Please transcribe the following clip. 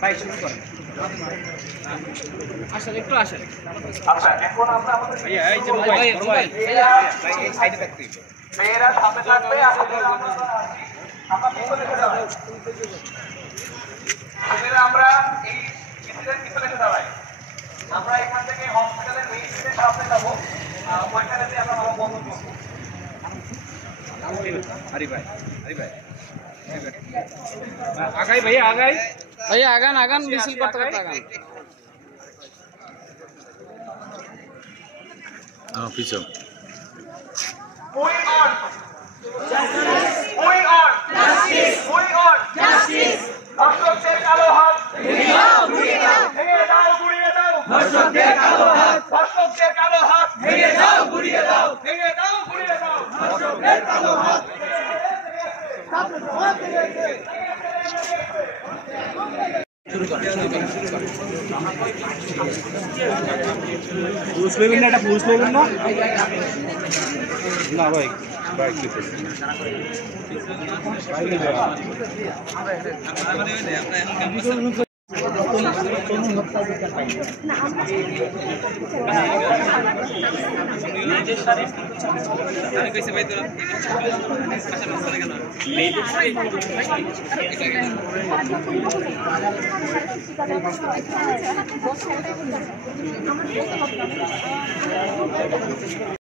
ভাই শুরু করেন। আসলে একটু আসেন। আচ্ছা এখন আমরা আমাদের ভাইয়া এই যে মোবাইল ভাই এই সাইডে থাকতে মেয়েরা সামনে থাকবে আমরা পিছনে রেখে দাঁড়াই। ছেলেরা আমরা এই গেটের পিছনে রেখে দাঁড়াই। আমরা এখান থেকে হসপিটালের মেইন গেটের সামনে যাবো, ওইখানেতে আমরা বন্ধ করবো। আরে ভাই আগাই ভাইয়া আগাই भैया आगान आगान मिছিল করতে করতে आगान পিছু We on justice ধর্ষকদের কালো হাত ভেঙে দাও গুড়িয়ে দাও ধর্ষকদের কালো হাত ভেঙে দাও গুড়িয়ে দাও ধর্ষকদের কালো হাত পুরুষ নেবেন না, এটা পুরুষ নেবেন না না ভাই বাইক আমাদের